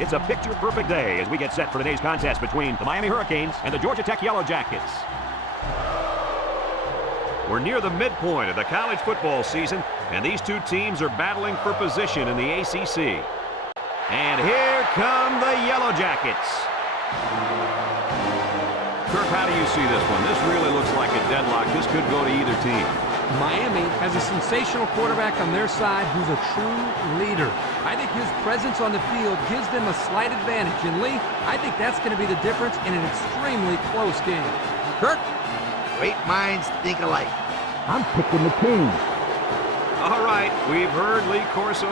It's a picture-perfect day as we get set for today's contest between the Miami Hurricanes and the Georgia Tech Yellow Jackets. We're near the midpoint of the college football season, and these two teams are battling for position in the ACC. And here come the Yellow Jackets. Kirk, how do you see this one? This really looks like a deadlock. This could go to either team. Miami has a sensational quarterback on their side who's a true leader. I think his presence on the field gives them a slight advantage. And Lee, I think that's going to be the difference in an extremely close game. Kirk? Great minds think alike. I'm picking the team. All right, we've heard Lee Corso.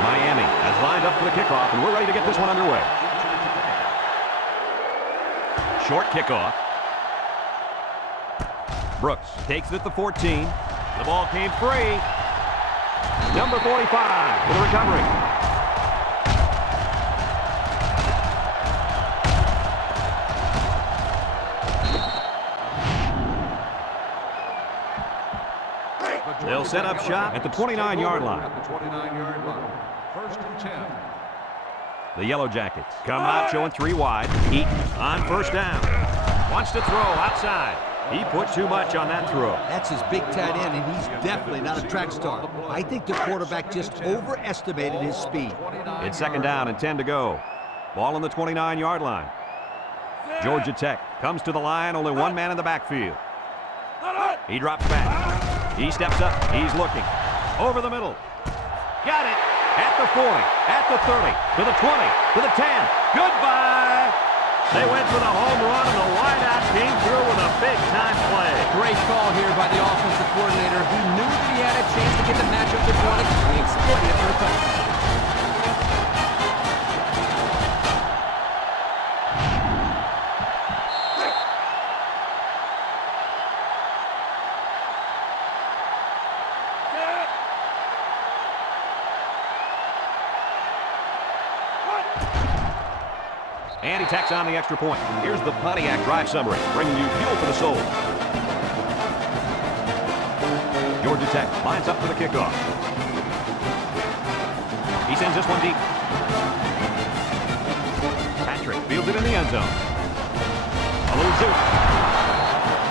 Miami has lined up for the kickoff, and we're ready to get this one underway. Short kickoff. Brooks takes it at the 14. The ball came free. Number 45 for the recovery. They'll set up shop at the 29-yard line. First and 10. The Yellow Jackets come out showing three wide. Eaton on first down. Wants to throw outside. He put too much on that throw. That's his big tight end, and he's definitely not a track star. I think the quarterback just overestimated his speed. It's second down and 10 to go. Ball on the 29-yard line. Georgia Tech comes to the line, only one man in the backfield. He drops back. He steps up. He's looking. Over the middle. Got it. At the 40. At the 30. To the 20. To the 10. Goodbye. They went for the home run, and the wideout came through with a big-time play. Great call here by the offensive coordinator. He knew that he had a chance to get the matchup that he wanted. He exploited it for a touchdown. And he tacks on the extra point. Here's the Pontiac drive summary, bringing you fuel for the soul. Georgia Tech lines up for the kickoff. He sends this one deep. Patrick fields it in the end zone. A little zoom.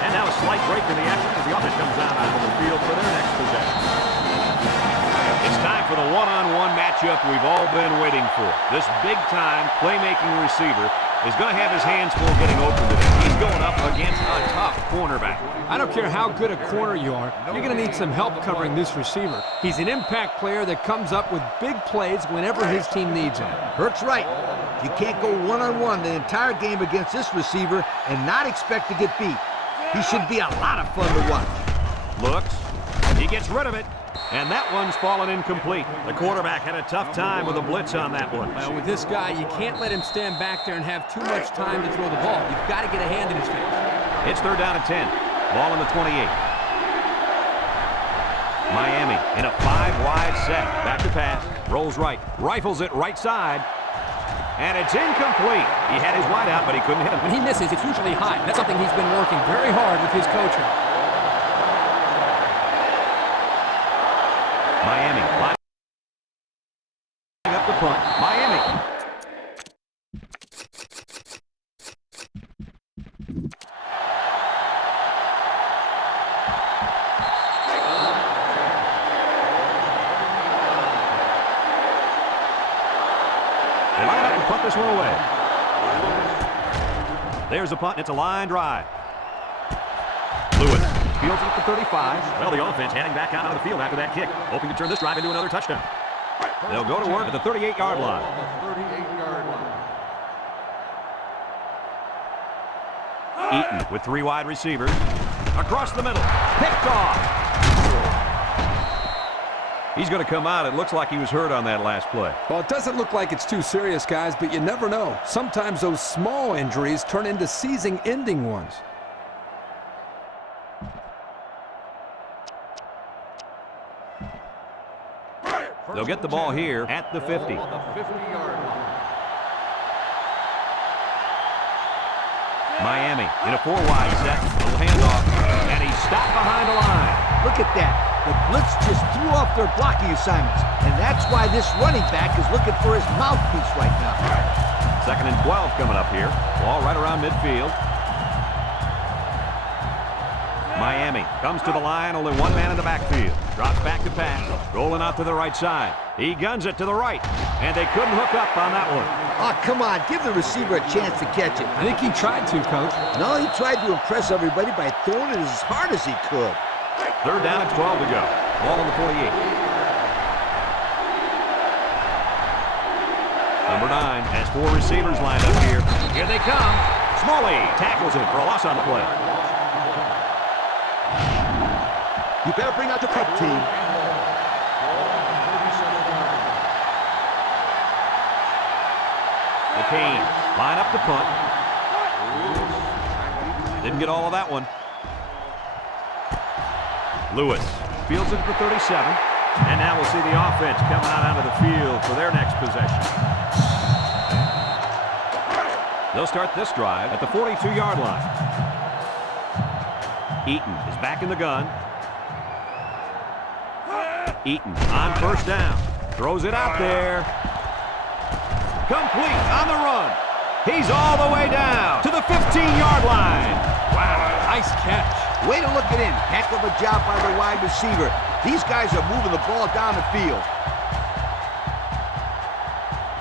And now a slight break in the action as the offense comes out onto the field for their next possession. It's time for the one-on-one matchup we've all been waiting for. This big-time playmaking receiver is going to have his hands full getting open today. He's going up against a tough cornerback. I don't care how good a corner you are, you're going to need some help covering this receiver. He's an impact player that comes up with big plays whenever his team needs him. Kirk's right. You can't go one-on-one the entire game against this receiver and not expect to get beat. He should be a lot of fun to watch. Looks. He gets rid of it. And that one's fallen incomplete. The quarterback had a tough time with a blitz on that one. Well, with this guy, you can't let him stand back there and have too much time to throw the ball. You've got to get a hand in his face. It's third down and 10. Ball on the 28. Miami in a 5-wide set. Back to pass. Rolls right. Rifles it right side. And it's incomplete. He had his wide out, but he couldn't hit him. When he misses, it's usually high. That's something he's been working very hard with his coaching. Miami lining up the punt. Miami. They line up and punt this one away. There's a punt, and it's a line drive. Lewis fields it at the 35. Well, the offense heading back out of the field after that kick, hoping to turn this drive into another touchdown. They'll go to work at the 38-yard line. Eaton with 3 wide receivers. Across the middle. Picked off. He's going to come out. It looks like he was hurt on that last play. Well, it doesn't look like it's too serious, guys, but you never know. Sometimes those small injuries turn into season-ending ones. They'll get the ball here at the 50. Miami in a 4-wide set. Little handoff. And he's stopped behind the line. Look at that. The blitz just threw off their blocking assignments. And that's why this running back is looking for his mouthpiece right now. 2nd and 12 coming up here. Ball right around midfield. Miami comes to the line, only 1 man in the backfield. Drops back to pass, rolling out to the right side. He guns it to the right, and they couldn't hook up on that one. Oh, come on, give the receiver a chance to catch it. I think he tried to, Coach. No, he tried to impress everybody by throwing it as hard as he could. 3rd down and 12 to go. Ball on the 48. Number 9 has 4 receivers lined up here. Here they come. Smalley tackles it for a loss on the play. You better bring out the prep team. The Canes line up the punt. Didn't get all of that one. Lewis fields it for 37. And now we'll see the offense coming out onto the field for their next possession. They'll start this drive at the 42-yard line. Eaton is back in the gun. Eaton on 1st down. Throws it out there. Complete on the run. He's all the way down to the 15-yard line. Wow, nice catch. Way to look it in. Heck of a job by the wide receiver. These guys are moving the ball down the field.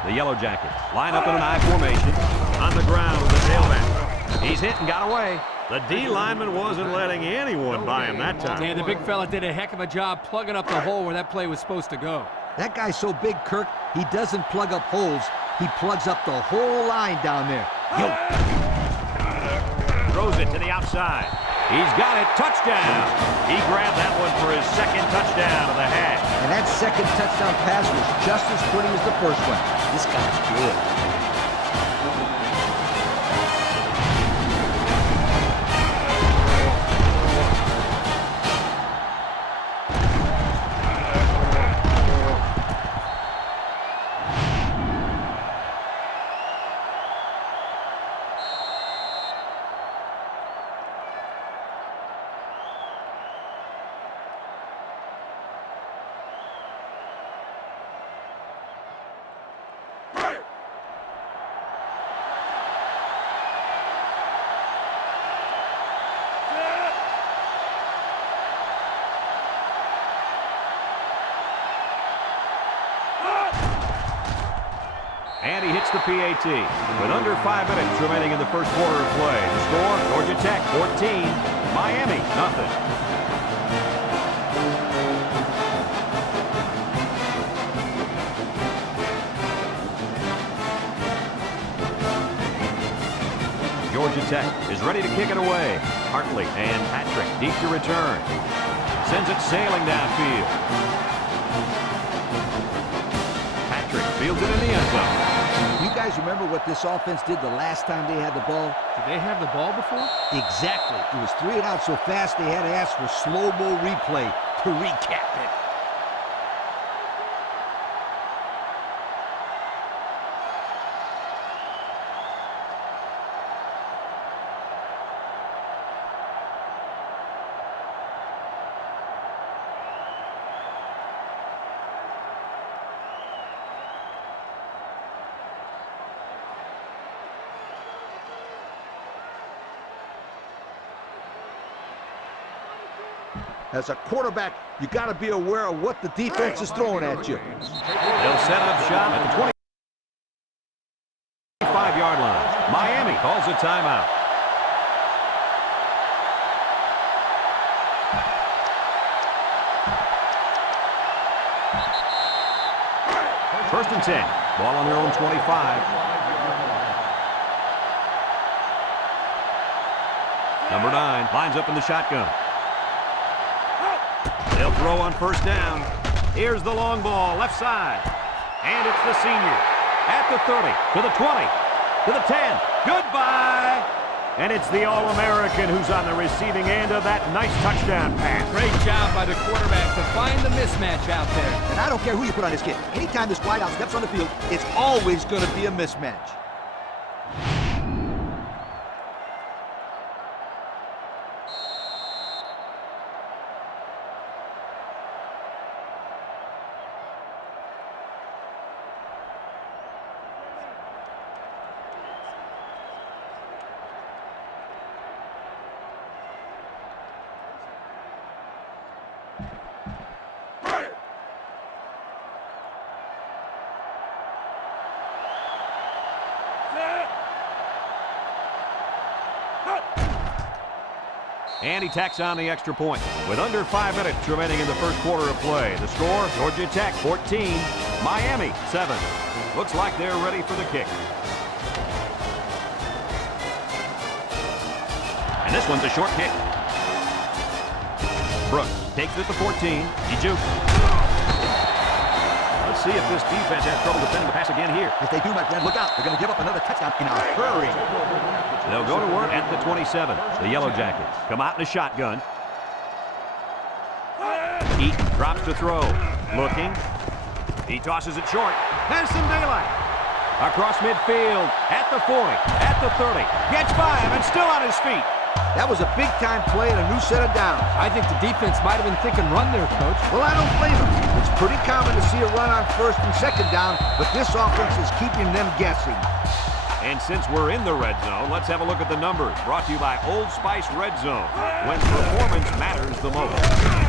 The Yellow Jackets line up in an I formation. On the ground with the tailback. He's hit and got away. The D lineman wasn't letting anyone by him that time. Yeah, the big fella did a heck of a job plugging up the hole where that play was supposed to go. That guy's so big, Kirk, he doesn't plug up holes. He plugs up the whole line down there. Yo. Throws it to the outside. He's got it. Touchdown. He grabbed that one for his 2nd touchdown of the half. And that 2nd touchdown pass was just as pretty as the first one. This guy's good. And he hits the PAT. With under 5 minutes remaining in the first quarter of play. The score, Georgia Tech 14, Miami nothing. Georgia Tech is ready to kick it away. Hartley and Patrick deep to return. Sends it sailing downfield. Patrick fields it in the end zone. You guys remember what this offense did the last time they had the ball? Did they have the ball before? Exactly. It was 3 and out so fast they had to ask for slow-mo replay to recap it. As a quarterback, you got to be aware of what the defense is throwing at you. They'll set up shop at the 25-yard line. Miami calls a timeout. First and 10. Ball on their own 25. Number 9 lines up in the shotgun. They'll throw on first down. Here's the long ball, left side. And it's the senior. At the 30, to the 20, to the 10. Goodbye! And it's the All-American who's on the receiving end of that nice touchdown pass. Great job by the quarterback to find the mismatch out there. And I don't care who you put on this kid. Anytime this wideout steps on the field, it's always going to be a mismatch. And he tacks on the extra point. With under 5 minutes remaining in the first quarter of play. The score, Georgia Tech 14, Miami 7. Looks like they're ready for the kick. And this one's a short kick. Brooks takes it at the 14. He jukes. Let's see if this defense has trouble defending the pass again here. If they do, my friend, look out. They're going to give up another touchdown in a hurry. They'll go to work at the 27. The Yellow Jackets come out in a shotgun. Eaton drops to throw. Looking. He tosses it short. Has some daylight. Across midfield. At the 40. At the 30. Gets by him and still on his feet. That was a big-time play and a new set of downs. I think the defense might have been thinking run there, Coach. Well, I don't blame them. It's pretty common to see a run on first and second down, but this offense is keeping them guessing. And since we're in the red zone, let's have a look at the numbers. Brought to you by Old Spice Red Zone, when performance matters the most.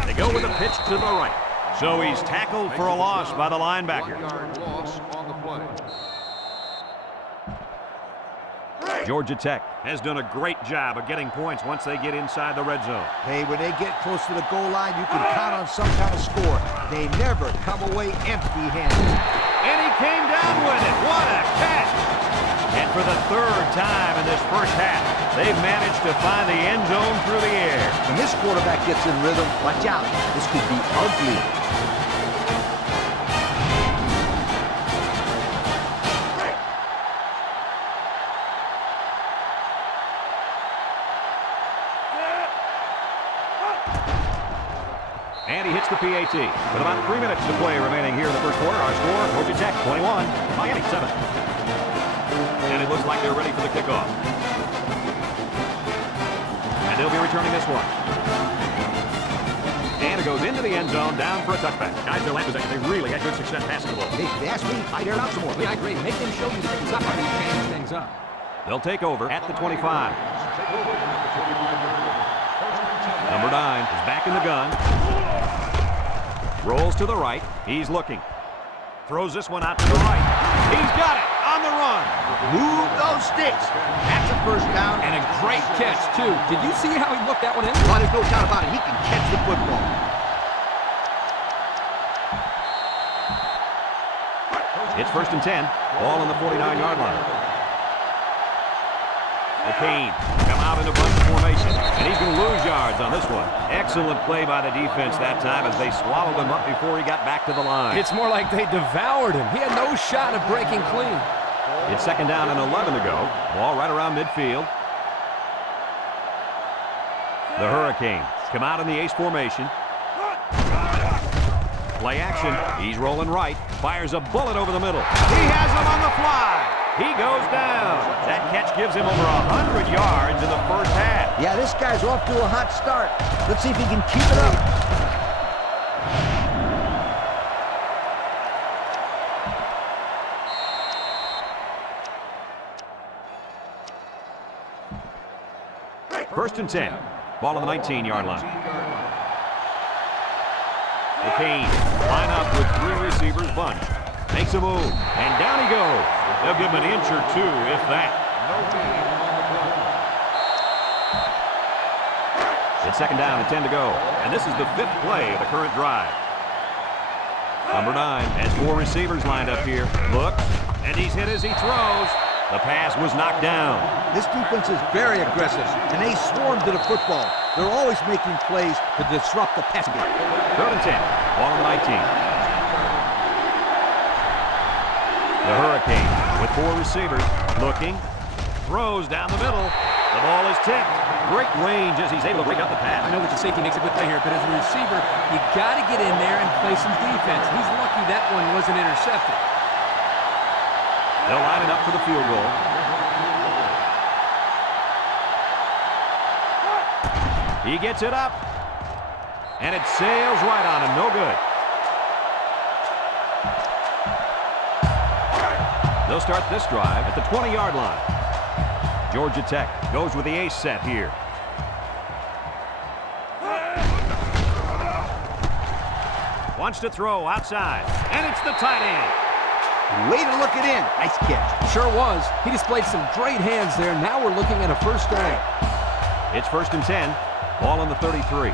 They go with a pitch to the right. So he's tackled for a loss by the linebacker. Georgia Tech has done a great job of getting points once they get inside the red zone. Hey, when they get close to the goal line, you can count on some kind of score. They never come away empty-handed. And he came down with it. What a catch! And for the third time in this first half, they've managed to find the end zone through the air. When this quarterback gets in rhythm, watch out. This could be ugly. And he hits the PAT. With about 3 minutes to play remaining here in the first quarter, our score, Georgia Tech 21, Miami 7. And it looks like they're ready for the kickoff. And they'll be returning this one. And it goes into the end zone, down for a touchback. Guys, their last possession, they really had good success passing the ball. Hey, if they ask me, I'd air it out some more. Yeah, I agree. Make them show you that somebody change things up. They'll take over at the 25. Number 9 is back in the gun. Rolls to the right. He's looking. Throws this one out to the right. He's got it on the run. Move those sticks. That's a first down. And a great catch, too. Did you see how he looked that one in? Oh, there's no doubt about it. He can catch the football. It's first and 10. Ball on the 49-yard line. McCain come out in a bunch formation, and he's going to lose yards on this one. Excellent play by the defense that time as they swallowed him up before he got back to the line. It's more like they devoured him. He had no shot of breaking clean. It's second down and 11 to go. Ball right around midfield. The Hurricanes come out in the ace formation. Play action. He's rolling right. Fires a bullet over the middle. He has him on the fly. He goes down. That catch gives him over 100 yards in the first half. Yeah, this guy's off to a hot start. Let's see if he can keep it up. First and 10. Ball on the 19-yard line. The Canes line up with 3 receivers bunched. Makes a move, and down he goes. They'll give him an inch or 2, if that. It's second down and 10 to go, and this is the 5th play of the current drive. Number 9 has 4 receivers lined up here. Looks, and he's hit as he throws. The pass was knocked down. This defense is very aggressive, and they swarm to the football. They're always making plays to disrupt the pass game. 3rd and 10, ball on the 19. The Hurricanes with 4 receivers looking, throws down the middle. The ball is tipped. Great range as he's able to break up the pass. I know that the safety makes a good play here, but as a receiver, you got to get in there and play some defense. He's lucky that one wasn't intercepted. They'll line it up for the field goal. He gets it up, and it sails right on him. No good. They'll start this drive at the 20-yard line. Georgia Tech goes with the ace set here. Wants to throw outside, and it's the tight end. Way to look it in. Nice catch. Sure was. He displayed some great hands there. Now we're looking at a first down. It's 1st and 10. Ball on the 33.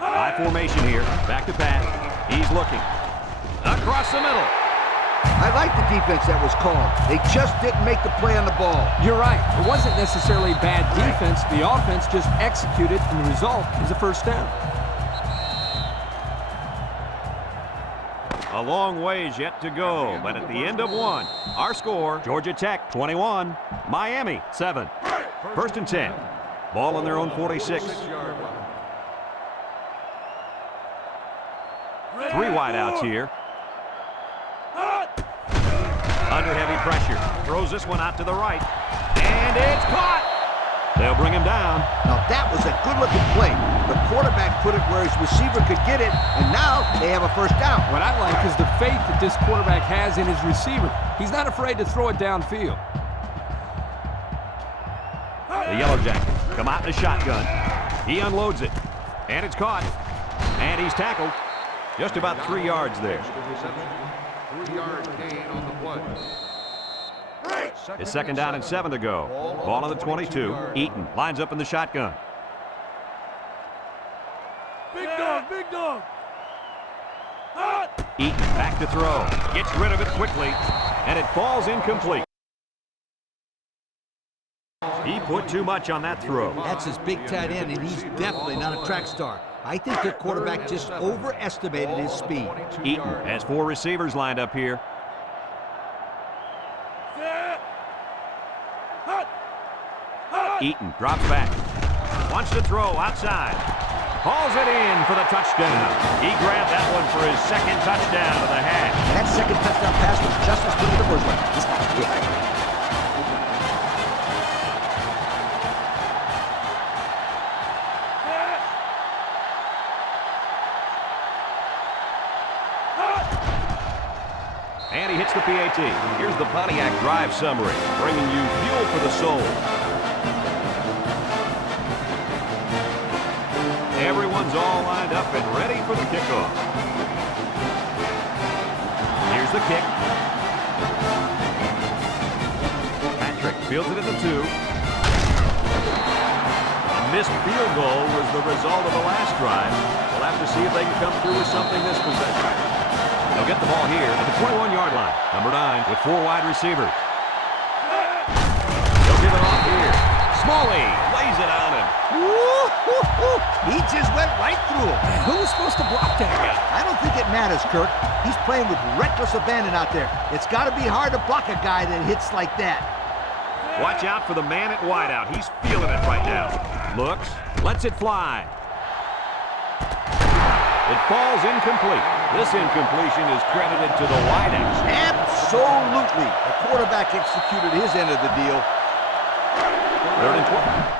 High formation here. Back to pass. He's looking. Across the middle. I like the defense that was called. They just didn't make the play on the ball. You're right. It wasn't necessarily bad defense. The offense just executed, and the result is a first down. A long ways yet to go, but at the end of 1, our score, Georgia Tech 21, Miami 7. 1st and 10. Ball on their own 46. 3 wideouts here. Under heavy pressure. Throws this one out to the right. And it's caught. They'll bring him down. Now that was a good-looking play. The quarterback put it where his receiver could get it, and now they have a first down. What I like is the faith that this quarterback has in his receiver. He's not afraid to throw it downfield. The Yellow Jackets come out in a shotgun. He unloads it. And it's caught. And he's tackled. Just about 3 yards there. 3-yard gain on the play. It's second down and 7 to go. Ball on the 22. Eaton lines up in the shotgun. Big dog, big dog. Eaton back to throw. Gets rid of it quickly. And it falls incomplete. He put too much on that throw. That's his big tight end, and he's definitely not a track star. I think their quarterback just overestimated his speed. Eaton has 4 receivers lined up here. Eaton drops back. Wants to throw outside. Hauls it in for the touchdown. He grabbed that one for his 2nd touchdown of the half. That 2nd touchdown pass was just as good as the first one. This guy's good. And he hits the PAT. Here's the Pontiac Drive summary, bringing you fuel for the soul. Everyone's all lined up and ready for the kickoff. Here's the kick. Patrick fields it at the 2. A missed field goal was the result of the last drive. We'll have to see if they can come through with something this possession. They'll get the ball here at the 21-yard line. Number 9 with 4 wide receivers. They'll give it off here. Smalley lays it on him. He just went right through him. Who was supposed to block that guy? I don't think it matters, Kirk. He's playing with reckless abandon out there. It's got to be hard to block a guy that hits like that. Watch out for the man at wideout. He's feeling it right now. Looks, lets it fly. It falls incomplete. This incompletion is credited to the wideout. Absolutely. The quarterback executed his end of the deal. 3rd and 12.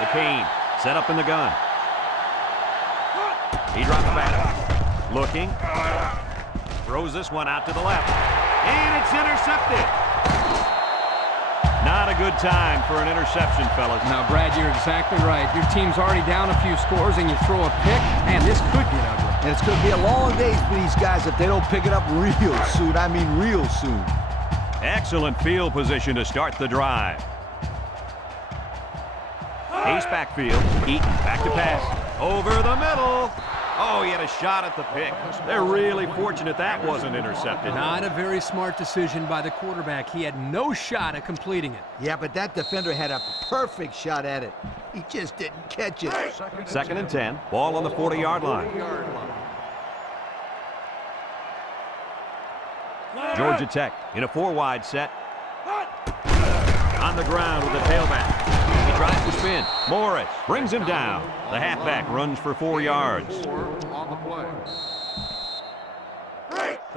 The Kane set up in the gun. He drops back. Looking. Throws this one out to the left. And it's intercepted. Not a good time for an interception, fellas. Now, Brad, you're exactly right. Your team's already down a few scores, and you throw a pick, and this could get ugly. And it's going to be a long day for these guys if they don't pick it up real soon. I mean real soon. Excellent field position to start the drive. Ace backfield. Eaton back to pass. Over the middle. Oh, he had a shot at the pick. They're really fortunate that wasn't intercepted. Not a very smart decision by the quarterback. He had no shot at completing it. Yeah, but that defender had a perfect shot at it. He just didn't catch it. 2nd and 10. Ball on the 40-yard line. Georgia Tech in a 4-wide set. On the ground with the tailback. He tries to spin. Morris brings him down. The halfback runs for 4 yards.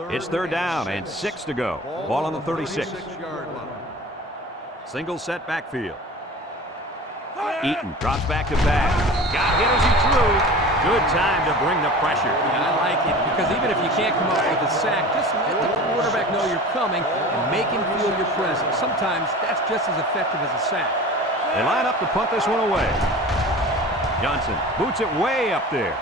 It's 3rd down and 6 to go. Ball on the 36. Single set backfield. Eaton drops back to back. Got hit as he threw. Good time to bring the pressure. Yeah, I like it, because even if you can't come up with a sack, just let the quarterback know you're coming and make him feel your presence. Sometimes that's just as effective as a sack. They line up to punt this one away. Johnson boots it way up there.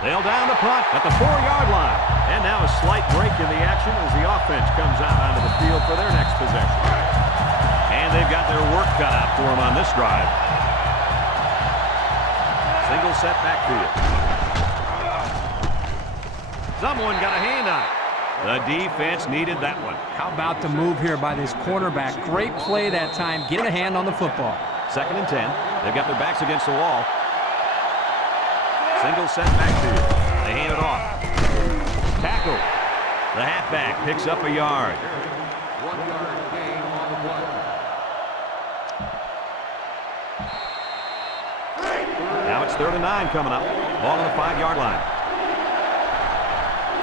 They'll down the punt at the 4-yard line. And now a slight break in the action as the offense comes out onto the field for their next possession. And they've got their work cut out for them on this drive. Single set backfield. Someone got a hand on it. The defense needed that one. How about the move here by this cornerback? Great play that time, getting a hand on the football. 2nd and 10. They've got their backs against the wall. Single set backfield. They hand it off. Tackle. The halfback picks up a yard. 1-yard gain on the play. Now it's 3rd and 9 coming up. Ball on the 5-yard line.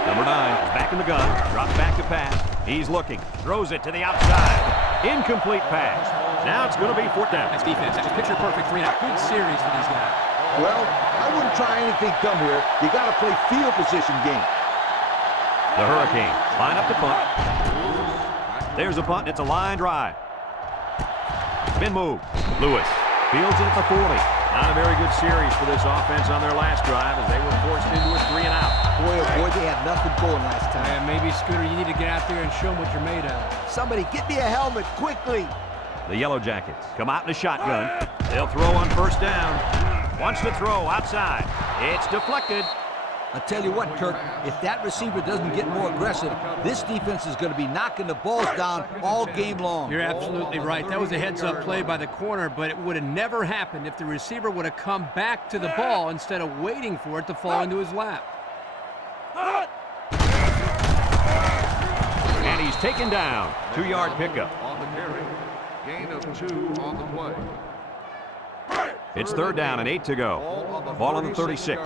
Number 9 is back in the gun. Drops back to pass. He's looking. Throws it to the outside. Incomplete pass. Now it's going to be 4th down. Nice defense. That's a picture-perfect 3-and-out. Good series for these guys. Well, I wouldn't try anything dumb here. You got to play field position game. The Hurricanes line up to punt. There's a punt. It's a line drive. Spin move. Lewis fields it at the 40. Not a very good series for this offense on their last drive as they were forced into a 3-and-out. Boy, oh boy, they had nothing going last time. Yeah, maybe, Scooter, you need to get out there and show them what you're made of. Somebody get me a helmet quickly. The Yellow Jackets come out in a shotgun. They'll throw on 1st down. Wants to throw outside. It's deflected. I'll tell you what, Kirk, if that receiver doesn't get more aggressive, this defense is going to be knocking the balls down all game long. You're absolutely right. That was a heads-up play by the corner, but it would have never happened if the receiver would have come back to the ball instead of waiting for it to fall into his lap. And he's taken down. 2-yard pickup. On the carry. Gain of 2 on the play. It's 3rd down and 8 to go. Ball on the 36.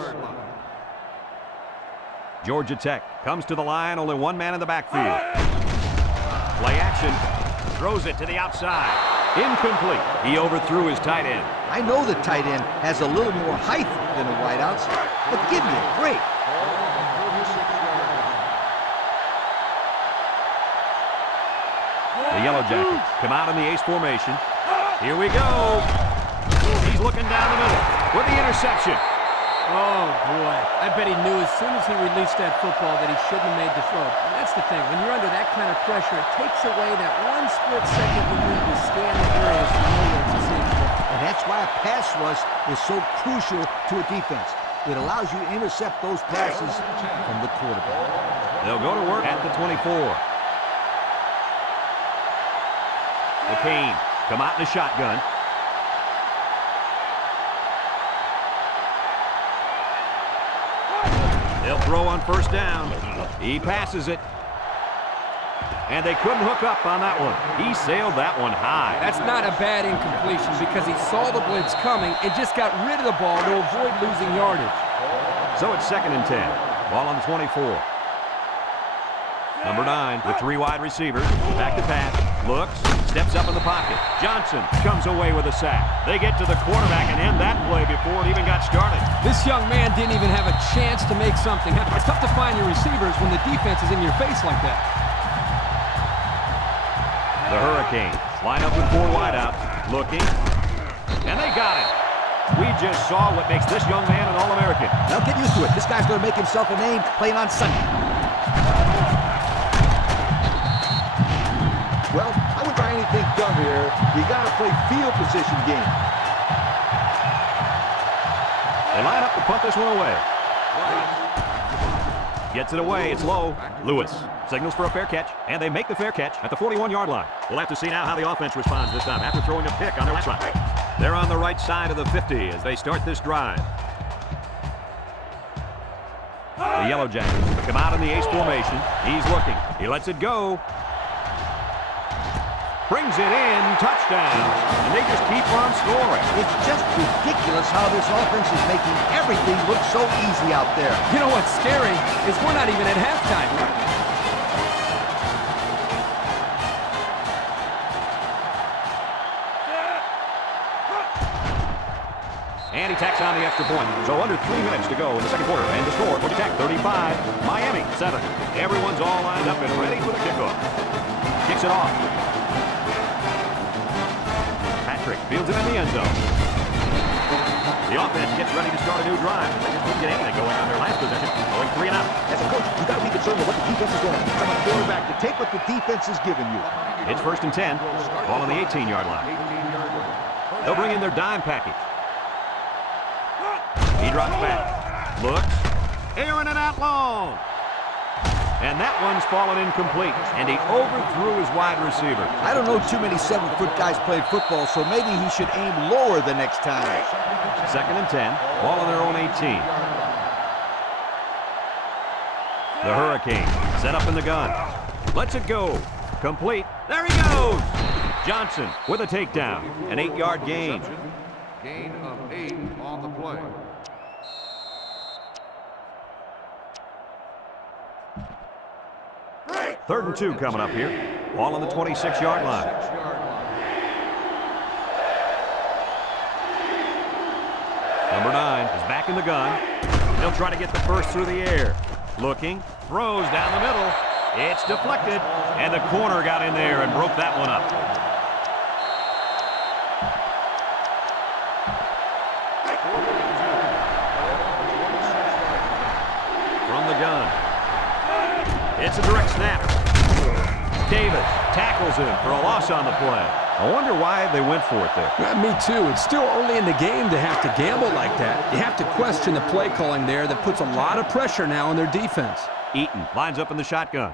Georgia Tech comes to the line. Only 1 man in the backfield. Play action. Throws it to the outside. Incomplete. He overthrew his tight end. I know the tight end has a little more height than the wideouts, but give me a break. The Yellow Jackets come out in the ace formation. Here we go. He's looking down the middle with the interception. Oh, boy. I bet he knew as soon as he released that football that he shouldn't have made the throw. And that's the thing. When you're under that kind of pressure, it takes away that 1 split second you need to scan the areas to know where to see. And that's why a pass rush is so crucial to a defense. It allows you to intercept those passes from the quarterback. They'll go to work at the 24. The Canes come out in a shotgun. They'll throw on 1st down. He passes it. And they couldn't hook up on that one. He sailed that one high. That's not a bad incompletion because he saw the blitz coming and just got rid of the ball to avoid losing yardage. So it's 2nd and 10. Ball on the 24. Number 9 with 3 wide receivers. Back to pass. Looks. steps up in the pocket. Johnson comes away with a sack. They get to the quarterback and end that play before it even got started. This young man didn't even have a chance to make something happen. It's tough to find your receivers when the defense is in your face like that. The Hurricanes line up with 4 wideouts, looking, and they got it. We just saw what makes this young man an All-American. Now get used to it. This guy's going to make himself a name playing on Sunday. Well, I wouldn't try anything dumb here. You got to play field position game. They line up to punt this one away. Gets it away. It's low. Lewis signals for a fair catch, and they make the fair catch at the 41-yard line. We'll have to see now how the offense responds this time after throwing a pick on their last run. They're on the right side of the 50 as they start this drive. The Yellow Jackets come out in the ace formation. He's looking. He lets it go. Brings it in. Touchdown. And they just keep on scoring. It's just ridiculous how this offense is making everything look so easy out there. You know what's scary is we're not even at halftime. And he tacks on the extra point. So under 3 minutes to go in the second quarter. And the score, Georgia Tech 35, Miami 7. Everyone's all lined up and ready for the kickoff. Kicks it off. Patrick fields it in the end zone. The offense gets ready to start a new drive. They just couldn't get anything going on their last possession. Going 3 and out. As a coach, you got to be concerned with what the defense is doing. Tell a quarterback to take what the defense is giving you. It's 1st and 10. Ball on the 18-yard line. They'll bring in their dime package. He drops back. Looks. Airing it out long. And that one's fallen incomplete. And he overthrew his wide receiver. I don't know too many 7-foot guys playing football, so maybe he should aim lower the next time. 2nd and 10. Ball on their own 18. The Hurricanes set up in the gun. Lets it go. Complete. There he goes. Johnson with a takedown. An 8-yard gain. Gain of 8 on the play. Third and 2 coming up here. Ball on the 26-yard line. Number 9 is back in the gun. He'll try to get the first through the air. Looking, throws down the middle. It's deflected, and the corner got in there and broke that one up. From the gun. It's a direct snap. Davis tackles him for a loss on the play. I wonder why they went for it there. Me too. It's still early in the game to have to gamble like that. You have to question the play calling there that puts a lot of pressure now on their defense. Eaton lines up in the shotgun.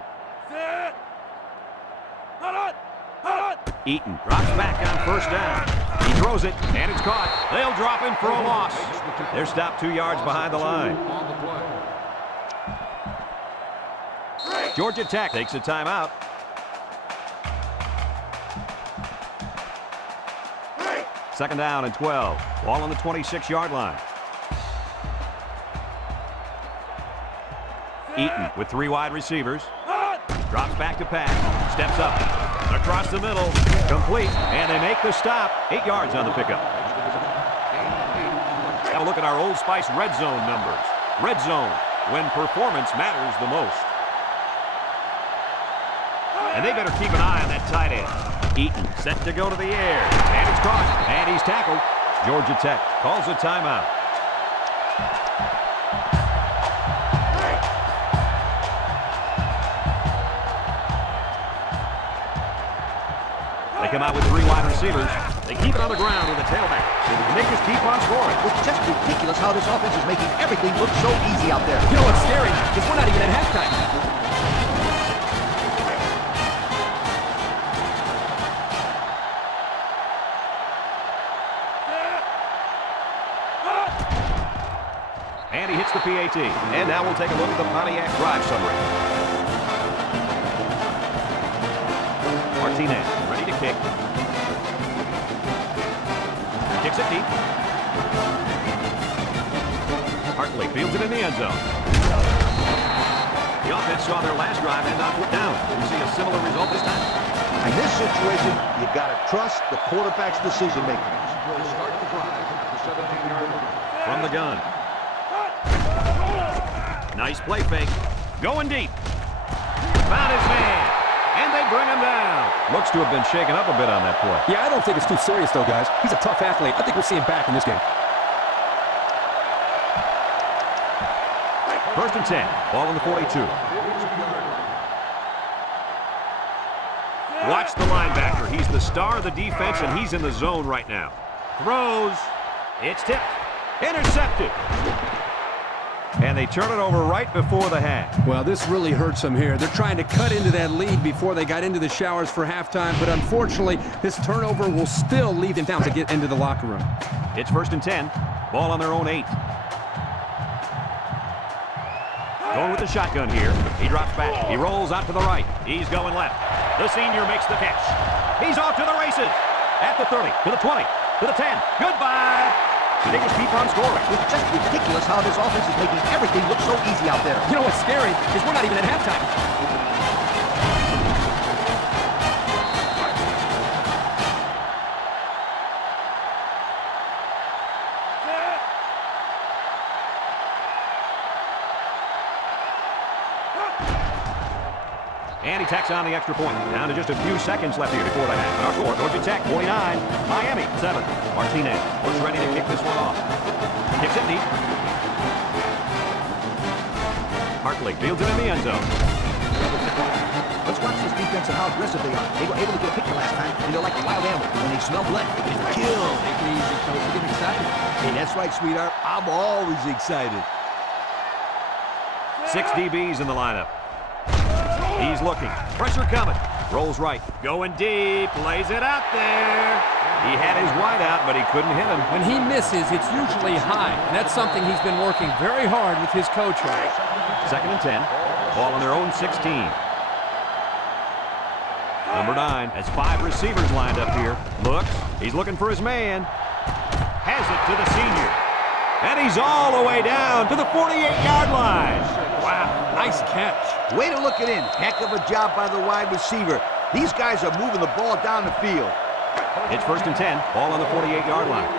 Eaton drops back on 1st down. He throws it, and it's caught. They'll drop him for a loss. They're stopped 2 yards behind the line. Georgia Tech takes a timeout. Second down and 12. Ball on the 26-yard line. Eaton with 3 wide receivers. Drops back to pass. Steps up. Across the middle. Complete. And they make the stop. 8 yards on the pickup. Have a look at our Old Spice Red Zone numbers. Red Zone, when performance matters the most. And they better keep an eye on that tight end. Eaton set to go to the air. And it's caught. And he's tackled. Georgia Tech calls a timeout. They come out with 3 wide receivers. They keep it on the ground with a tailback. And they just keep on scoring. It's just ridiculous how this offense is making everything look so easy out there. You know what's scary is we're not even at halftime. And he hits the PAT. And now we'll take a look at the Pontiac drive summary. Martinez ready to kick. Kicks it deep. Hartley fields it in the end zone. The offense saw their last drive end on foot down. We see a similar result this time. In this situation, you got to trust the quarterback's decision-making. Start the drive at the 17-yard line. From the gun. Nice play fake. Going deep. Found his man. And they bring him down. Looks to have been shaken up a bit on that play. Yeah, I don't think it's too serious, though, guys. He's a tough athlete. I think we'll see him back in this game. First and 10. Ball in the 42. Watch the linebacker. He's the star of the defense, and he's in the zone right now. Throws. It's tipped. Intercepted. And they turn it over right before the half. Well, this really hurts them here. They're trying to cut into that lead before they got into the showers for halftime, but unfortunately, this turnover will still leave them down to get into the locker room. It's first and 10. Ball on their own 8. Going with the shotgun here. He drops back. He rolls out to the right. He's going left. The senior makes the catch. He's off to the races. At the 30, to the 20, to the 10. Goodbye. They just keep on scoring. It's just ridiculous how this offense is making everything look so easy out there. You know what's scary is we're not even at halftime. And he tacks on the extra point. Down to just a few seconds left here before the half. And our score, Georgia Tech 49, Miami 7. Martinez was ready to kick this one off. Kicks it deep. Hartley fields it in the end zone. Let's watch this defense and how aggressive they are. They were able to get a picture last time, and they're like a wild animal. When they smell blood, they kill. Take it easy, coach. You're getting excited. Hey, that's right, sweetheart. I'm always excited. 6 DBs in the lineup. He's looking. Pressure coming. Rolls right. Going deep. Lays it out there. He had his wide out, but he couldn't hit him. When he misses, it's usually high, and that's something he's been working very hard with his coach on. Second and 10. Ball on their own 16. Number 9 has 5 receivers lined up here. Looks. He's looking for his man. Has it to the senior. And he's all the way down to the 48-yard line. Wow, nice catch. Way to look it in. Heck of a job by the wide receiver. These guys are moving the ball down the field. It's first and 10. Ball on the 48-yard line.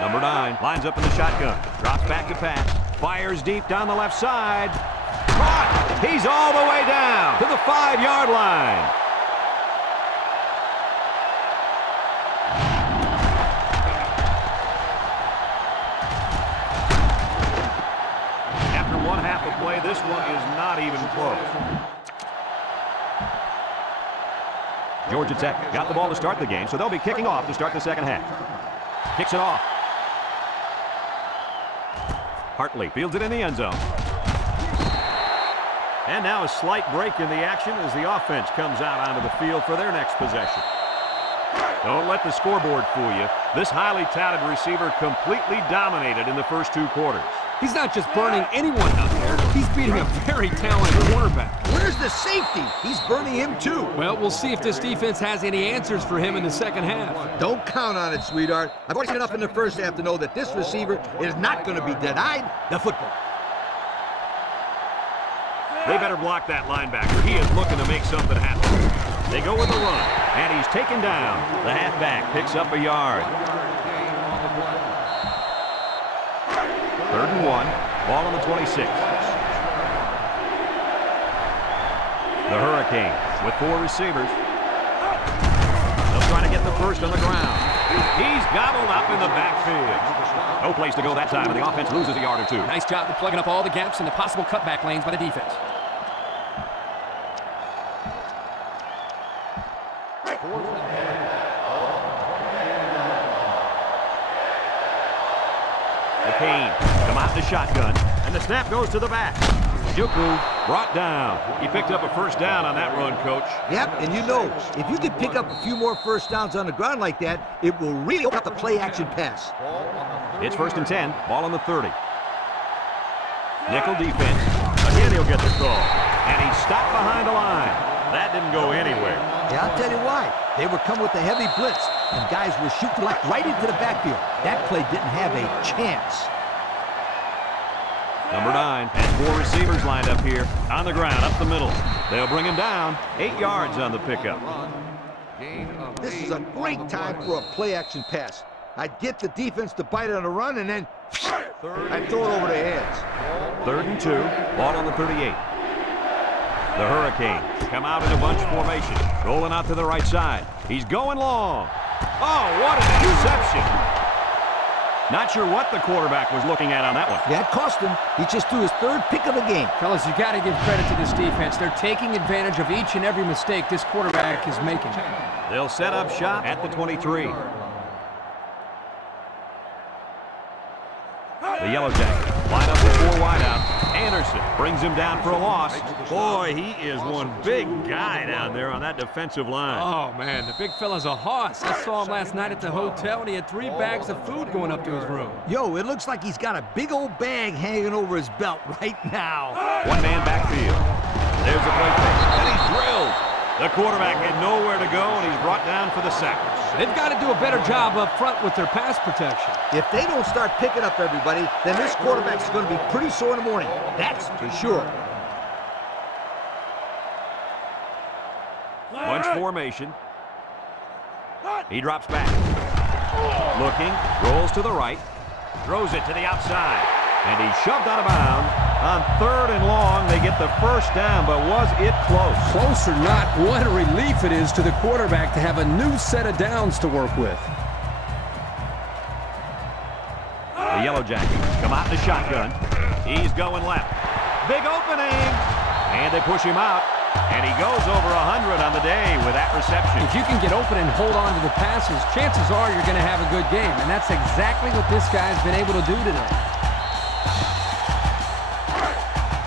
Number 9 lines up in the shotgun. Drops back to pass. Fires deep down the left side. Caught! He's all the way down to the 5-yard line. After one half of play, this one is not even close. Georgia Tech got the ball to start the game, so they'll be kicking off to start the second half. Kicks it off. Hartley fields it in the end zone. And now a slight break in the action as the offense comes out onto the field for their next possession. Don't let the scoreboard fool you. This highly touted receiver completely dominated in the first 2 quarters. He's not just burning anyone out there. He's beating a very talented quarterback. Where's the safety? He's burning him too. Well, we'll see if this defense has any answers for him in the second half. Don't count on it, sweetheart. I've already seen enough in the first half to know that this receiver is not going to be denied the football. They better block that linebacker. He is looking to make something happen. They go with the run, and he's taken down. The halfback picks up a yard. Third and 1. Ball on the 26. The Hurricanes with 4 receivers. They'll try to get the first on the ground. He's gobbled up in the backfield. No place to go that time, and the offense loses a yard or 2. Nice job of plugging up all the gaps and the possible cutback lanes by the defense. The Canes come out the shotgun, and the snap goes to the back. Juku brought down. He picked up a first down on that run, Coach. Yep, and you know, if you could pick up a few more first downs on the ground like that, it will really open up the play-action pass. It's first and 10. Ball on the 30. Nickel defense. Again, he'll get the call. And he's stopped behind the line. That didn't go anywhere. Yeah, I'll tell you why. They were coming with a heavy blitz, and guys were shooting like right into the backfield. That play didn't have a chance. Number 9 has 4 receivers lined up here. On the ground, up the middle. They'll bring him down. 8 yards on the pickup. This is a great time for a play-action pass. I'd get the defense to bite on a run, and then I'd throw it over their heads. 3rd and 2. Ball on the 38. The Hurricanes come out in a bunch formation. Rolling out to the right side. He's going long. Oh, what an interception. Not sure what the quarterback was looking at on that one. That cost him. He just threw his 3rd pick of the game. Fellas, you got to give credit to this defense. They're taking advantage of each and every mistake this quarterback is making. They'll set up shop at the 23. The Yellow Jackets line up with 4 wideouts. Anderson brings him down for a loss. Boy, he is one big guy down there on that defensive line. Oh, man, the big fella's a hoss. I saw him last night at the hotel, and he had 3 bags of food going up to his room. Yo, it looks like he's got a big old bag hanging over his belt right now. 1-man backfield. There's the play fake, and he's drilled. The quarterback had nowhere to go, and he's brought down for the sack. They've got to do a better job up front with their pass protection. If they don't start picking up everybody, then this quarterback's going to be pretty sore in the morning. That's for sure. Bunch formation. He drops back. Looking, rolls to the right, throws it to the outside, and he's shoved out of bounds. On 3rd and long, they get the first down, but was it close? Close or not, what a relief it is to the quarterback to have a new set of downs to work with. The Yellow Jackets come out in the shotgun. He's going left. Big opening. And they push him out. And he goes over 100 on the day with that reception. If you can get open and hold on to the passes, chances are you're going to have a good game. And that's exactly what this guy's been able to do today.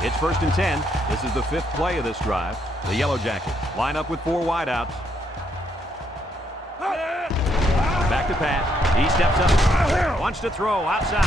It's 1st and 10. This is the 5th play of this drive. The Yellow Jackets line up with 4 wideouts. Back to pass. He steps up. Wants to throw outside.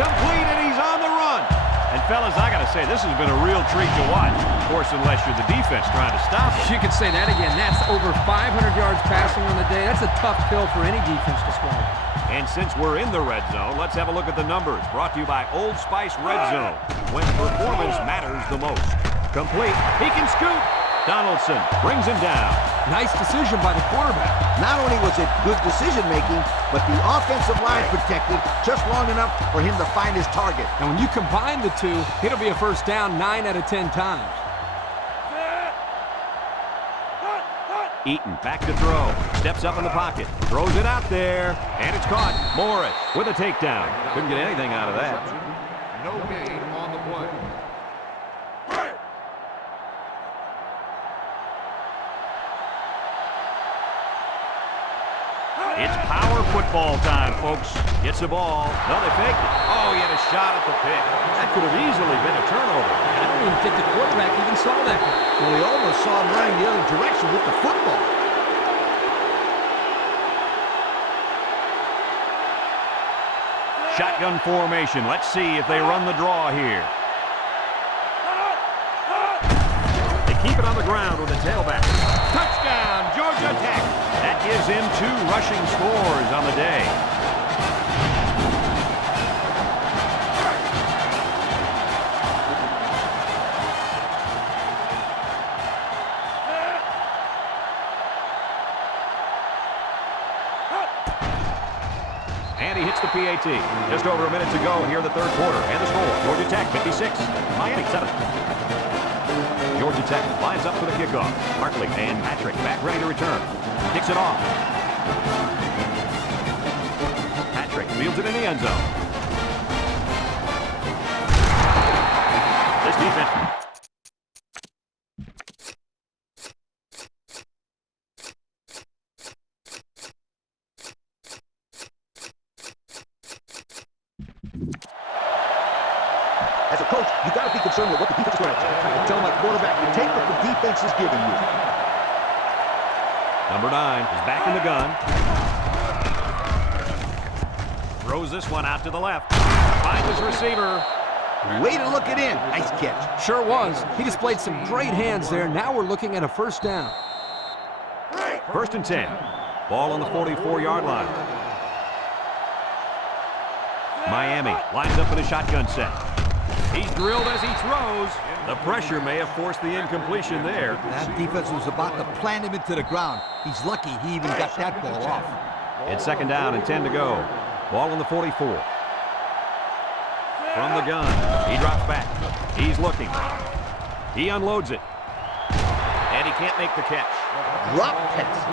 Complete, and he's on the run. And fellas, I got to say, this has been a real treat to watch. Of course, unless you're the defense trying to stop it. You could say that again. That's over 500 yards passing on the day. That's a tough pill for any defense to swallow. And since we're in the red zone, let's have a look at the numbers. Brought to you by Old Spice Red Zone, when performance matters the most. Complete. He can scoop. Donaldson brings him down. Nice decision by the quarterback. Not only was it good decision-making, but the offensive line protected just long enough for him to find his target. And when you combine the two, it'll be a first down 9 out of 10 times. Eaton back to throw. Steps up in the pocket. Throws it out there. And it's caught. Morris with a takedown. Couldn't get anything out of that. No gain on the play. It's power football time, folks. Gets the ball. No, they faked it. Oh, he had a shot at the pick. That could have easily been a turnover. I don't even think the quarterback even saw that. Well, he almost saw him running the other direction with the football. Shotgun formation. Let's see if they run the draw here. They keep it on the ground with a tailback. Touchdown, Georgia Tech. That gives him 2 rushing scores on the day. And he hits the PAT. Just over a minute to go here in the 3rd quarter. And the score, Georgia Tech 56, Miami 7. Georgia Tech lines up for the kickoff. Hartley and Patrick back ready to return. Kicks it off. Patrick fields it in the end zone. This defense. As a coach, you got to be concerned with what the defense is running. I tell my quarterback to take what the defense is giving you. Number 9 is back in the gun. Throws this one out to the left. Finds his receiver. Way to look it in. Nice catch. Sure was. He displayed some great hands there. Now we're looking at a first down. 1st and 10. Ball on the 44-yard line. Miami lines up in a shotgun set. He's drilled as he throws. The pressure may have forced the incompletion there. That defense was about to plant him into the ground. He's lucky he even got that ball off. It's 2nd down and 10 to go. Ball on the 44. From the gun, he drops back. He's looking. He unloads it. And he can't make the catch. Drop passes.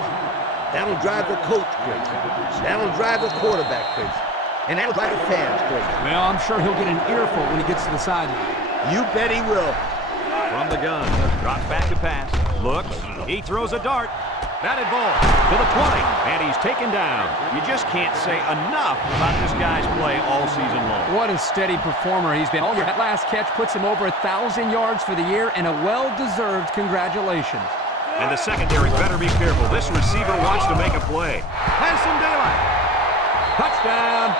That'll drive the coach crazy. That'll drive the quarterback crazy. And that'll drive the fans crazy. Well, I'm sure he'll get an earful when he gets to the sideline. You bet he will. From the gun, drops back to pass. Looks, he throws a dart. Batted ball to the 20, and he's taken down. You just can't say enough about this guy's play all season long. What a steady performer he's been all year. That last catch puts him over 1,000 yards for the year, and a well-deserved congratulations. And the secondary better be careful. This receiver wants to make a play. Has some daylight. Touchdown.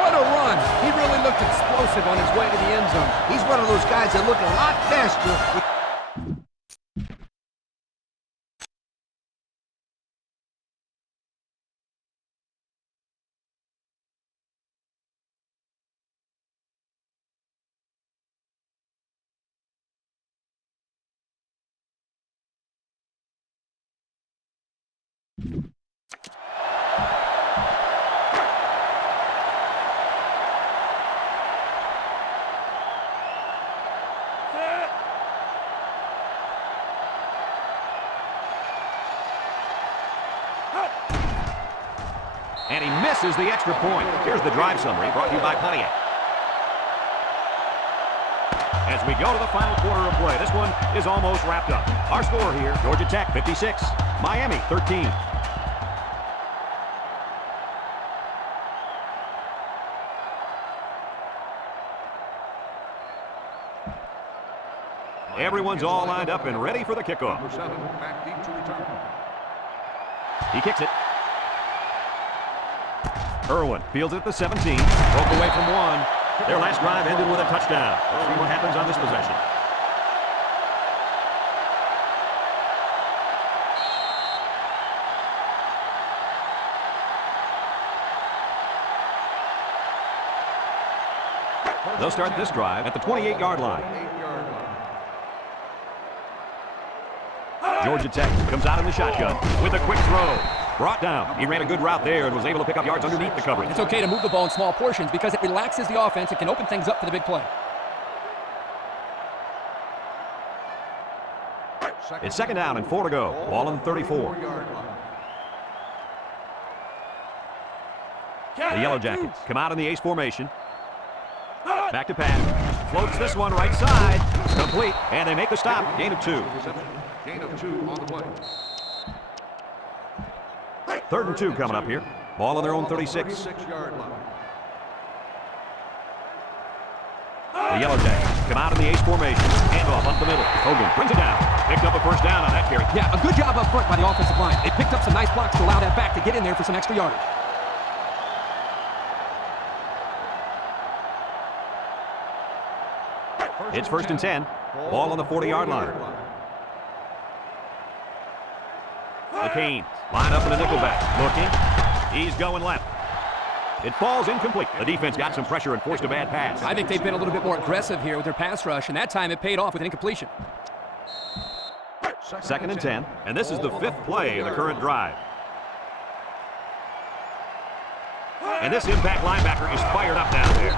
What a run. He really looked explosive on his way to the end zone. He's one of those guys that look a lot faster. And he misses the extra point. Here's the drive summary brought to you by Pontiac. As we go to the final quarter of play, this one is almost wrapped up. Our score here, Georgia Tech 56, Miami 13. Everyone's all lined up and ready for the kickoff. Number 7, back deep to return. He kicks it. Irwin fields it at the 17. Broke away from one. Their last drive ended with a touchdown. Let's see what happens on this possession. They'll start this drive at the 28-yard line. 8-yard line. Georgia Tech comes out in the shotgun with a quick throw. Brought down. He ran a good route there and was able to pick up yards underneath the coverage. It's okay to move the ball in small portions because it relaxes the offense. It can open things up for the big play. It's 2nd down and 4 to go. Ball on the 34. 4-yard line. The Yellow Jackets come out in the ace formation. Back to pass. Floats this one right side. Complete. And they make the stop. Gain of 2. Gain of 2 on the play. 3rd and 2 coming up here. Ball on their own 36. 36-yard line. The Yellow Jackets come out in the ace formation. Handoff up the middle. Hogan brings it down. Picked up a first down on that carry. Yeah, a good job up front by the offensive line. They picked up some nice blocks to allow that back to get in there for some extra yardage. It's 1st and 10. Ball on the 40-yard line. The Canes line up in a nickelback. Looking. He's going left. It falls incomplete. The defense got some pressure and forced a bad pass. I think they've been a little bit more aggressive here with their pass rush, and that time it paid off with an incompletion. 2nd and 10. And this is the 5th play of the current drive. And this impact linebacker is fired up down there.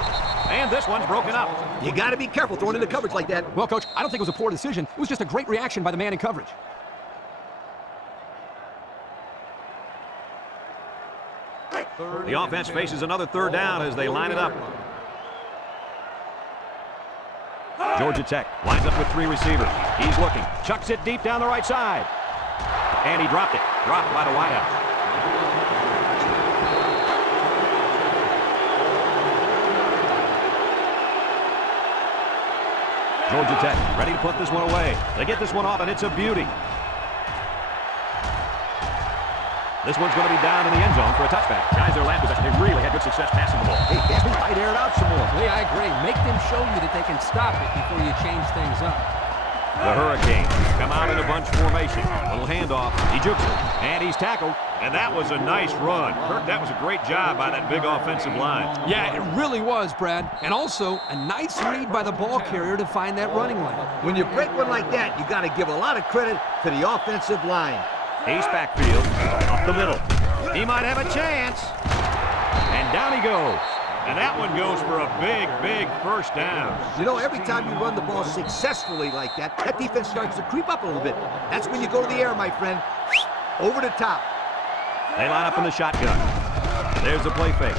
And this one's broken up. You got to be careful throwing into coverage like that. Well, Coach, I don't think it was a poor decision. It was just a great reaction by the man in coverage. The offense faces another 3rd down as they line it up. Georgia Tech lines up with 3 receivers. He's looking. Chucks it deep down the right side. And he dropped it. Dropped by the wideout. Georgia Tech ready to put this one away. They get this one off, and it's a beauty. This one's going to be down in the end zone for a touchback. Guys, their last possession, they really had good success passing the ball. Hey, Gaffney might air it out some more. Lee, I agree. Make them show you that they can stop it before you change things up. The Hurricanes come out in a bunch formation. Little handoff. He jukes it, and he's tackled. And that was a nice run. Kirk, that was a great job by that big offensive line. Yeah, it really was, Brad. And also, a nice read by the ball carrier to find that running lane. When you break one like that, you got to give a lot of credit to the offensive line. Ace backfield, up the middle. He might have a chance. And down he goes. And that one goes for a big, big first down. You know, every time you run the ball successfully like that, that defense starts to creep up a little bit. That's when you go to the air, my friend. Over the top. They line up in the shotgun. There's the play fake.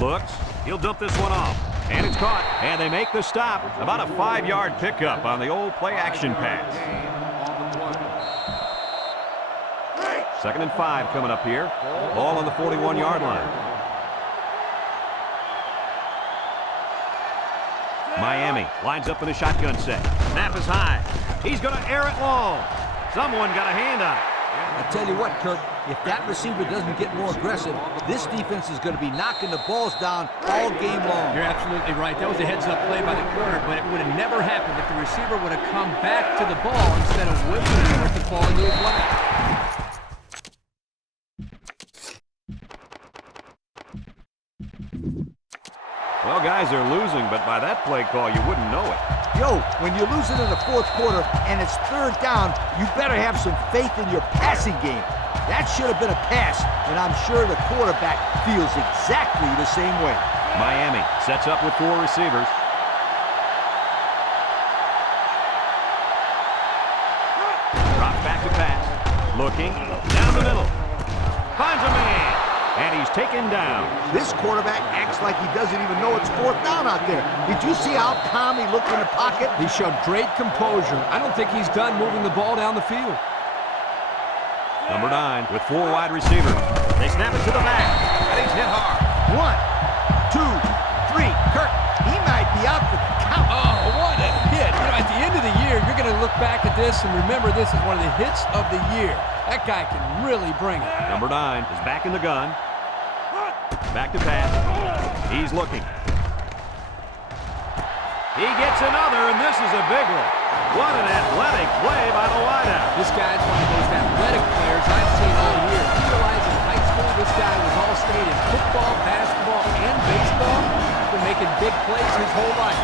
Looks. He'll dump this one off. And it's caught. And they make the stop. About a 5-yard pickup on the old play-action pass. 2nd and 5 coming up here. Ball on the 41-yard line. Miami lines up in a shotgun set. Snap is high. He's going to air it long. Someone got a hand on it. I tell you what, Kirk, if that receiver doesn't get more aggressive, this defense is going to be knocking the balls down all game long. You're absolutely right. That was a heads-up play by the corner, but it would have never happened if the receiver would have come back to the ball instead of whipping for it to fall into his lap. Well, guys, they're losing, but by that play call, you wouldn't know it. Yo, when you're losing in the 4th quarter and it's 3rd down, you better have some faith in your passing game. That should have been a pass, and I'm sure the quarterback feels exactly the same way. Miami sets up with 4 receivers. Drops back to pass. Looking. Down the middle. Finds a man. And he's taken down. This quarterback acts like he doesn't even know it's 4th down out there. Did you see how calm he looked in the pocket? He showed great composure. I don't think he's done moving the ball down the field. Number 9 with 4 wide receivers. They snap it to the back. And he's hit hard. 1, 2, 3. Kirk, he might be out for the count. Oh, what a hit. You know, at the end of the year, you're going to look back at this and remember this is one of the hits of the year. That guy can really bring it. Number 9 is back in the gun. Back to pass. He's looking. He gets another, and this is a big one. What an athletic play by the wideout. This guy's one of the most athletic players I've seen all year. You realize in high school, this guy was all-state in football, basketball, and baseball. He's been making big plays his whole life.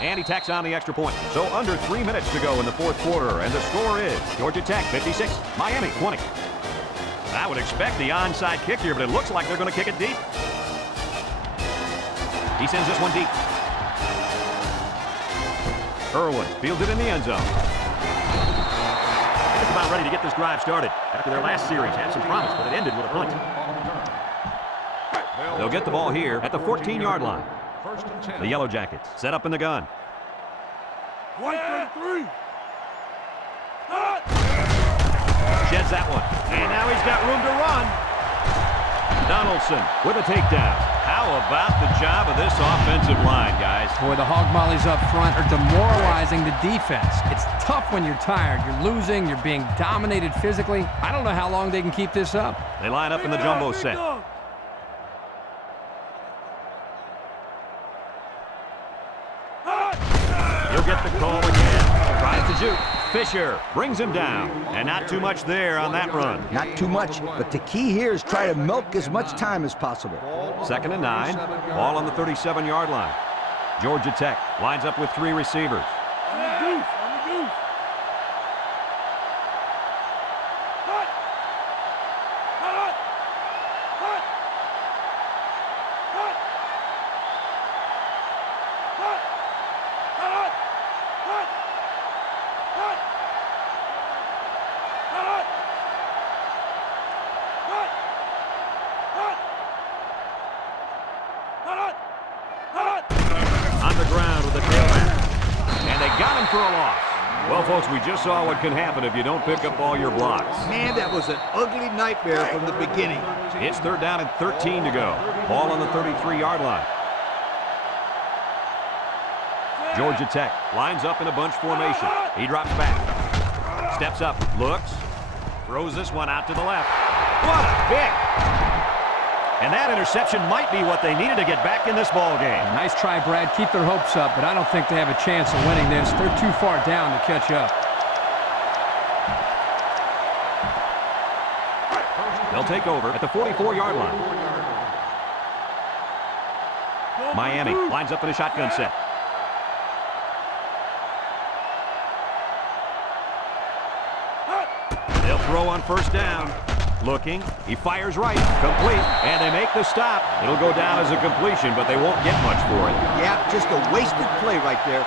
And he tacks on the extra point. So under 3 minutes to go in the 4th quarter, and the score is Georgia Tech 56, Miami 20. I would expect the onside kick here, but it looks like they're going to kick it deep. He sends this one deep. Irwin fields it in the end zone. And it's about ready to get this drive started. After their last series had some promise, but it ended with a punt. They'll get the ball here at the 14-yard line. The Yellow Jackets set up in the gun. 1-3. Sheds that one. And now he's got room to run. Donaldson with a takedown. How about the job of this offensive line, guys? Boy, the hog mollies up front are demoralizing the defense. It's tough when you're tired. You're losing. You're being dominated physically. I don't know how long they can keep this up. They line up in the jumbo set. He'll get the call again. Tries to juke. Fisher brings him down. And not too much there on that run. Not too much, but the key here is try to milk as much time as possible. 2nd and 9. Ball on the 37-yard line. Georgia Tech lines up with 3 receivers. On the ground with the tailback. And they got him for a loss. Well, folks, we just saw what can happen if you don't pick up all your blocks. Man, that was an ugly nightmare from the beginning. It's 3rd down and 13 to go. Ball on the 33-yard line. Georgia Tech lines up in a bunch formation. He drops back. Steps up. Looks. Throws this one out to the left. What a pick! And that interception might be what they needed to get back in this ball game. Nice try, Brad. Keep their hopes up, but I don't think they have a chance of winning this. They're too far down to catch up. They'll take over at the 44-yard line. Miami lines up in a shotgun set. They'll throw on first down. Looking, he fires right, complete, and they make the stop. It'll go down as a completion, but they won't get much for it. Yeah, just a wasted play right there.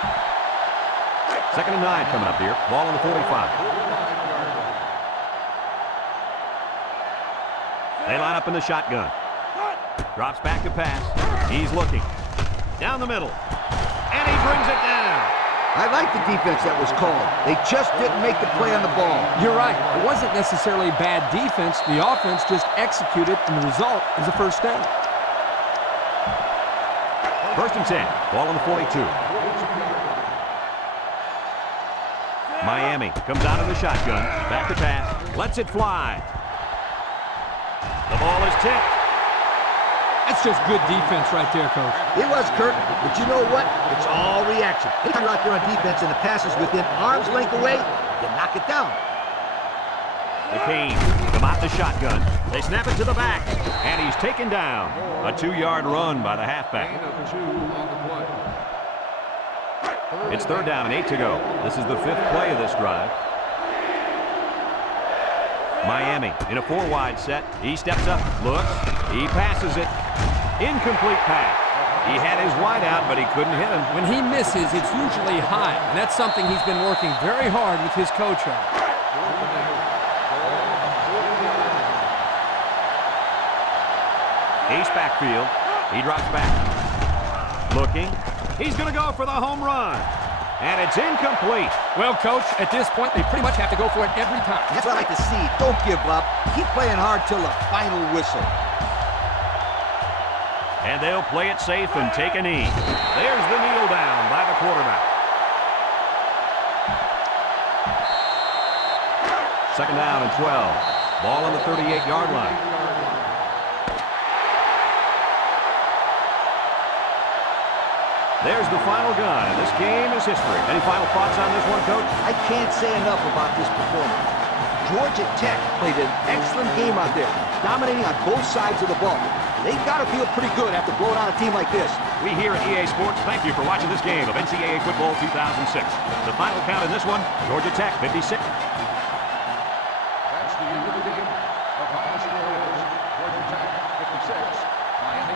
2nd and 9 coming up here. Ball on the 45. They line up in the shotgun. Drops back to pass. He's looking. Down the middle. And he brings it down. I like the defense that was called. They just didn't make the play on the ball. You're right. It wasn't necessarily bad defense. The offense just executed, and the result is a first down. 1st and 10. Ball on the 42. Miami comes out of the shotgun. Back to pass. Lets it fly. The ball is tipped. That's just good defense right there, Coach. It was, Kurt, but you know what? It's all reaction. If you're out there on defense and the pass is within arm's length away, you knock it down. The Canes come out the shotgun. They snap it to the back, and he's taken down. A 2-yard run by the halfback. Gain of 2 on the play. It's 3rd down and 8 to go. This is the 5th play of this drive. Miami in a 4-wide set. He steps up, looks, he passes it. Incomplete pass. He had his wide out, but he couldn't hit him. When he misses, it's usually high, and that's something he's been working very hard with his coach on. Ace backfield. He drops back. Looking. He's going to go for the home run. And it's incomplete. Well, Coach, at this point, they pretty much have to go for it every time. That's what I like to see. Don't give up. Keep playing hard till the final whistle. And they'll play it safe and take a knee. There's the kneel down by the quarterback. 2nd down and 12. Ball on the 38-yard line. There's the final gun, and this game is history. Any final thoughts on this one, Coach? I can't say enough about this performance. Georgia Tech played an excellent game out there, dominating on both sides of the ball. They've got to feel pretty good after blowing out a team like this. We here at EA Sports thank you for watching this game of NCAA Football 2006. The final count in this one, Georgia Tech 56. That's the end of the game. The final score is Georgia Tech 56, Miami